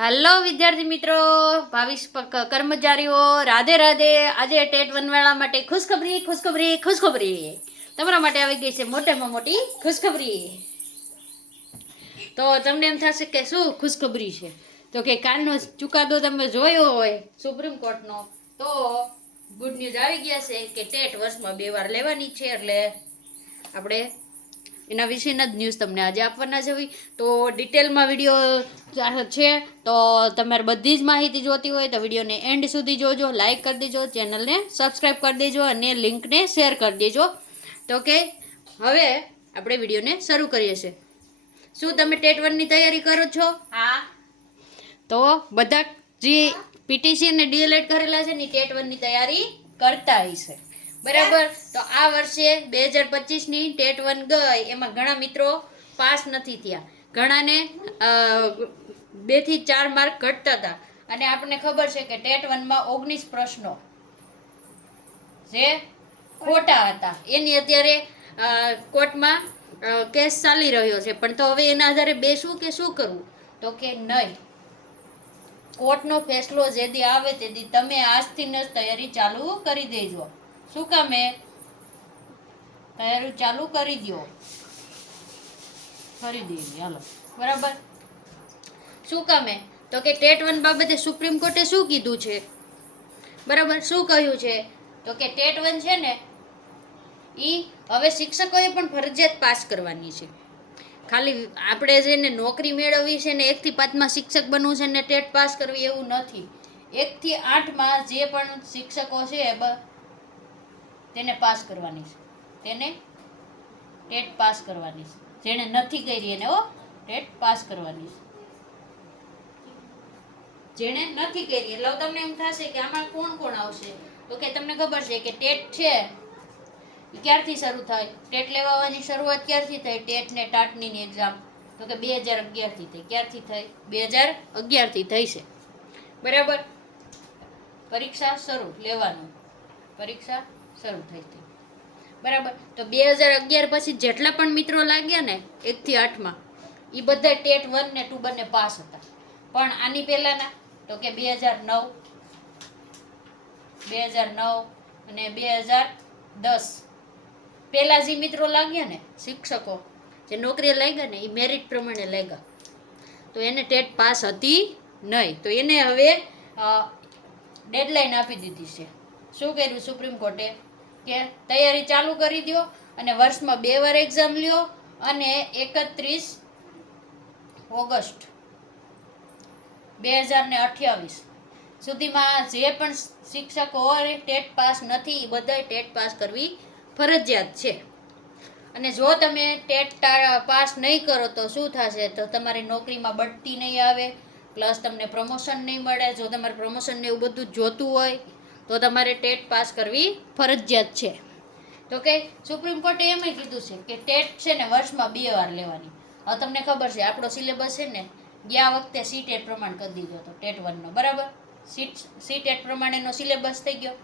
Hello विद्यार्थी मित्रों भाविश कर्मचारीओ राधे राधे। आज टेट वनवाळा माटे खुशखबरी खुशखबरी खुशखबरी तमरा माटे આવી ગઈ છે મોટામાં મોટી ખુશખબરી। તો તમને એમ થશે કે શું ખુશખબરી છે, તો કે કાલનો ચુકાદો તમે જોયો હોય સુપ્રીમ કોર્ટનો, તો ગુડ ન્યૂઝ આવી ગયા છે કે ટેટ વર્ષમાં 2 વાર લેવાની છે। એટલે આપણે એના વિશેના જ ન્યૂઝ તમને આજે આપવાના છે। તો ડિટેલમાં વિડીયો છે, તો તમારે બધી જ માહિતી જોતી હોય તો વિડીયોને એન્ડ સુધી જોજો, લાઇક કરી દેજો, ચેનલને સબસ્ક્રાઈબ કરી દેજો અને લિંકને શેર કરી દેજો। તો કે હવે આપણે વિડીયોને શરૂ કરીએ છીએ। શું તમે ટેટ 1ની તૈયારી કરો છો? હા। તો બધા જે પીટીસી અને ડીએલએડ કરેલા છે ને ટેટ 1ની તૈયારી કરતા હશે, બરાબર। તો આ વર્ષે 2025ની ટેટ 1 ગઈ, એમાં ઘણા મિત્રો પાસ નથી થયા, ઘણાને 2 થી 4 માર્ક ઘટતા હતા। અને આપણને ખબર છે કે ટેટ 1માં 19 પ્રશ્નો જે ખોટા હતા, એની અત્યારે કોર્ટમાં કેસ ચાલી રહ્યો છે। પણ તો હવે એના આધારે બેસવું કે શું કરવું? તો કે નહીં, કોર્ટનો ફેસલો જે દી આવે તે દી તમે આજથી જ તૈયારી ચાલુ કરી દેજો। શું કામે? તૈયારી ચાલુ કરી દો, કરી દેવી, હાલો, બરાબર। શું કામે? તો કે ટેટ 1 બાબતે સુપ્રીમ કોર્ટે શું કીધું છે, બરાબર? શું કહ્યું છે? તો કે ટેટ 1 છે ને ઈ હવે શિક્ષકોએ પણ ફરજિયાત પાસ કરવાની છે। ખાલી આપણે જેને નોકરી મેળવવી છે ને 1 થી 5માં શિક્ષક બનવું છે ને ટેટ પાસ કરવી એવું નથી। 1 થી 8માં જે પણ શિક્ષકો છે તેને પાસ કરવાની છે, તેને ટેટ પાસ કરવાની છે। જેને નથી કરી એને ટેટ પાસ કરવાની છે, જેને નથી કરી। એટલે તમને એમ થશે કે આમાં કોણ કોણ આવશે, તો કે તમને ખબર છે કે ટેટ છે ક્યારથી શરૂ થાય? ટેટ લેવાની શરૂઆત ક્યારથી થઈ? ટેટ ને ટાટની એક્ઝામ તો કે 2011 થી થઈ। ક્યારથી થઈ? 2011 થી થઈ છે, બરાબર। પરીક્ષા શરૂ લેવાનું, પરીક્ષા શરૂ થઈ હતી, બરાબર। તો 2011 પછી જેટલા પણ મિત્રો લાગ્યા ને 1 થી 8માં, એ બધા ટેટ 1 ને 2 બંને પાસ હતા। પણ આની પહેલાના તો કે 2009 અને 2010 પહેલા જે મિત્રો લાગ્યા ને શિક્ષકો, જે નોકરી લાગ્યા ને એ મેરિટ પ્રમાણે લાગ્યા, તો એને ટેટ પાસ હતી નહીં। તો એને હવે ડેડલાઇન આપી દીધી છે। શું કર્યું સુપ્રીમ કોર્ટે? કે તૈયારી ચાલુ કરી દો અને વર્ષમાં 2 વાર એક્ઝામ લ્યો અને 31 ઓગસ્ટ 2028 સુધીમાં જે પણ શિક્ષકો ટેટ પાસ નથી એ બધાય ટેટ પાસ કરવી ફરજિયાત છે। અને જો તમે ટેટ પાસ નહીં કરો તો શું થશે? તો તમારી નોકરીમાં બઢતી નહીં આવે, પ્લસ તમને પ્રમોશન નહીં મળે। જો તમારે પ્રમોશન ને એવું બધું જોતું હોય તો તમારે ટેટ પાસ કરવી ફરજિયાત છે। તો કે સુપ્રીમ કોર્ટે એમ કીધું છે કે ટેટ છે ને વર્ષમાં 2 વાર લેવાની। હવે તમને ખબર છે આપણો સિલેબસ છે ને ગયા વખતે સીટેટ પ્રમાણે કરી દીધો હતો ટેટ 1નો, બરાબર? સીટેટ પ્રમાણેનો સિલેબસ થઈ ગયો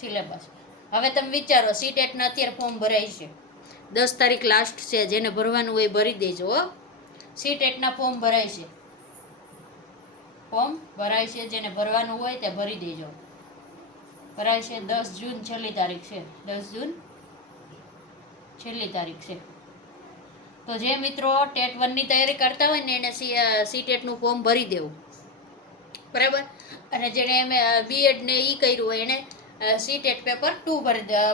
સિલેબસ। હવે તમે વિચારો, સીટેટના અત્યારે ફોર્મ ભરાય છે, 10 તારીખ લાસ્ટ છે, જેને ભરવાનું હોય ભરી દેજો હો। સીટેટના ફોર્મ ભરાય છે, ફોર્મ ભરાય છે, જેને ભરવાનું હોય તે ભરી દેજો, ભરાય છે। 10 જૂન છેલ્લી તારીખ છે, 10 જૂન છેલ્લી તારીખ છે। તો જે મિત્રો ટેટ 1ની તૈયારી કરતા હોય ને એને સીટેટનું ફોર્મ ભરી દેવું, બરાબર। અને જેણે એમ બીએડ ને ઈ કર્યું હોય એને સીટેટ પેપર 2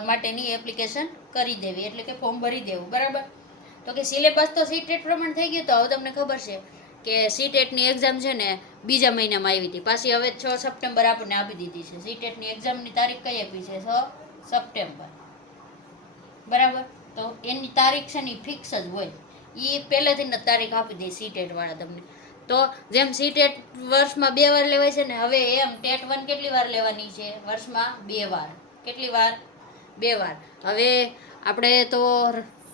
માટેની એપ્લિકેશન કરી દેવી, એટલે કે ફોર્મ ભરી દેવું, બરાબર। તો કે સિલેબસ તો સીટેટ પ્રમાણે થઈ ગયું। તો હવે તમને ખબર છે કે સીટેટની એક્ઝામ છે ને બીજા મહિનામાં આવી હતી, પાછી હવે 6 સપ્ટેમ્બર આપણને આપી દીધી છે। સીટેટની એક્ઝામની તારીખ કઈ આપી છે? 6 સપ્ટેમ્બર, બરાબર। તો એની તારીખ છે ને ફિક્સ જ હોય, એ પહેલેથી જ તારીખ આપી દે સીટેટ વાળા તમને। તો જેમ સીટેટ વર્ષમાં 2 વાર લેવાય છે ને, હવે એમ ટેટ 1 કેટલી વાર લેવાની છે? વર્ષમાં 2 વાર। કેટલી વાર? 2 વાર। હવે આપણે તો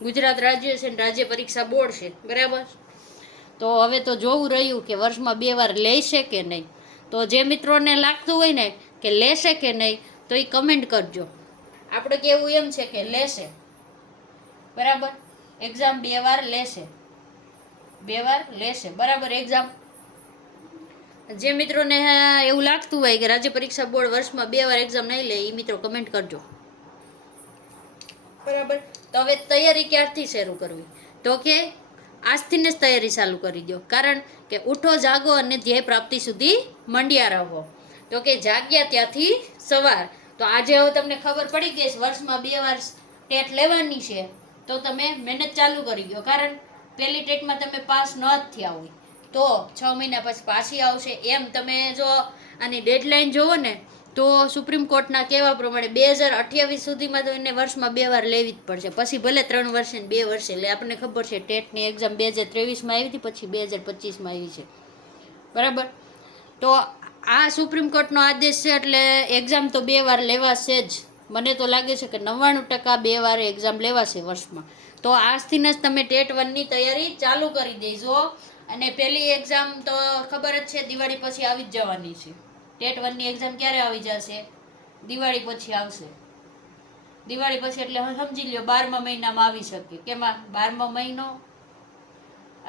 ગુજરાત રાજ્ય છે ને રાજ્ય પરીક્ષા બોર્ડ છે, બરાબર? તો હવે તો જોવું રહ્યું કે વર્ષમાં 2 વાર લેશે કે નહીં। તો જે મિત્રોને લાગતું હોય ને કે લેશે કે નહીં તો એ કમેન્ટ કરજો। આપણે કેવું એમ છે કે લેશે, બરાબર? એક્ઝામ 2 વાર લેશે, 2 વાર લેશે, બરાબર? એક્ઝામ જે મિત્રોને એવું લાગતું હોય કે રાજ્ય પરીક્ષા બોર્ડ વર્ષમાં 2 વાર એક્ઝામ નહીં લે એ મિત્રો કમેન્ટ કરજો. બરાબર. તો હવે તૈયારી ક્યારથી શરૂ કરવી? તો કે આજથી જ તૈયારી ચાલુ કરી દો. કારણ કે ઉઠો જાગો અને ધ્યેય પ્રાપ્તિ સુધી મંડ્યા રહો. તો કે જાગ્યા ત્યાંથી સવાર. તો આજે હવે તમને ખબર પડી ગઈ વર્ષમાં 2 વાર ટેટ લેવાની છે, તો તમે મહેનત ચાલુ કરી દો. કારણ પહેલી ટેટમાં તમે પાસ ન થયા હોય તો 6 મહિના પછી પાછી આવશે. એમ તમે જો આની ડેડલાઇન જોવો ને તો સુપ્રીમ કોર્ટના કહેવા પ્રમાણે 2028 સુધીમાં તો એને વર્ષમાં 2 વાર લેવી જ પડશે. પછી ભલે 3 વર્ષે ને 2 વર્ષે એટલે આપણને ખબર છે ટેટની એક્ઝામ 2023માં આવી હતી, પછી 2025માં આવી છે. બરાબર. તો આ સુપ્રીમ કોર્ટનો આદેશ છે એટલે એક્ઝામ તો 2 વાર લેવાશે જ. મને તો લાગે છે કે 99% 2 વાર એક્ઝામ લેવાશે વર્ષમાં. તો આજથી જ તમે ટેટ 1ની તૈયારી ચાલુ કરી દેજો. અને પહેલી એક્ઝામ તો ખબર જ છે દિવાળી પછી આવી જ જવાની છે. ટેટ 1ની એક્ઝામ ક્યારે આવી જશે? દિવાળી પછી આવશે. દિવાળી પછી એટલે સમજી લ્યો 12મા મહિનામાં આવી શકે. કેમાં? 12મો મહિનો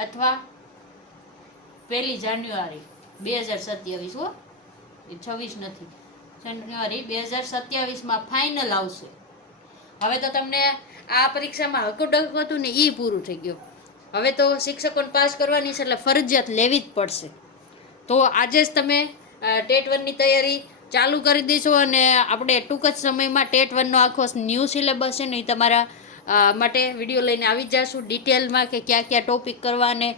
અથવા 1 જાન્યુઆરી 2027. હો, એ 26 નથી, જાન્યુઆરી 2027માં ફાઇનલ આવશે. હવે તો તમને આ પરીક્ષામાં હકુડક હતું ને એ પૂરું થઈ ગયું. હવે તો શિક્ષકોને પાસ કરવાની છે એટલે ફરજિયાત લેવી જ પડશે. તો આજે જ તમે ટેટ 1ની તૈયારી ચાલુ કરી દઈશું. અને આપણે ટૂંક જ સમયમાં ટેટ 1નો આખો ન્યૂ સિલેબસ છે ને એ તમારા માટે વિડીયો લઈને આવી જશું ડિટેલમાં કે ક્યાં ક્યાં ટોપિક કરવા. અને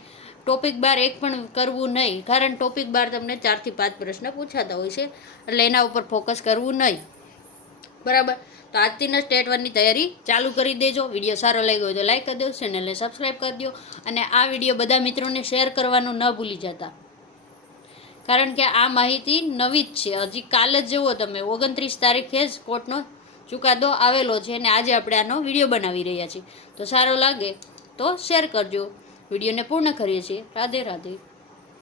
ટોપિક બાર એક પણ કરવું નહીં. કારણ ટોપિક બાર તમને 4 થી 5 પ્રશ્ન પૂછાતા હોય છે એટલે એના ઉપર ફોકસ કરવું નહીં. બરાબર. તો આજથી જ ટેટ 1ની તૈયારી ચાલુ કરી દેજો. વિડીયો સારો લાગ્યો હોય તો લાઈક કરી દો, ચેનલને સબસ્ક્રાઈબ કરી દો અને આ વિડીયો બધા મિત્રોને શેર કરવાનું ન ભૂલી જતા. કારણ કે આ માહિતી નવી જ છે. હજી કાલે જ જુઓ તમે 29 તારીખે જ કોર્ટનો ચુકાદો આવેલો છે અને આજે આપણે આનો વિડીયો બનાવી રહ્યા છીએ. તો સારો લાગે તો શેર કરજો. વિડીયોને પૂર્ણ કરીએ છીએ. રાધે રાધે.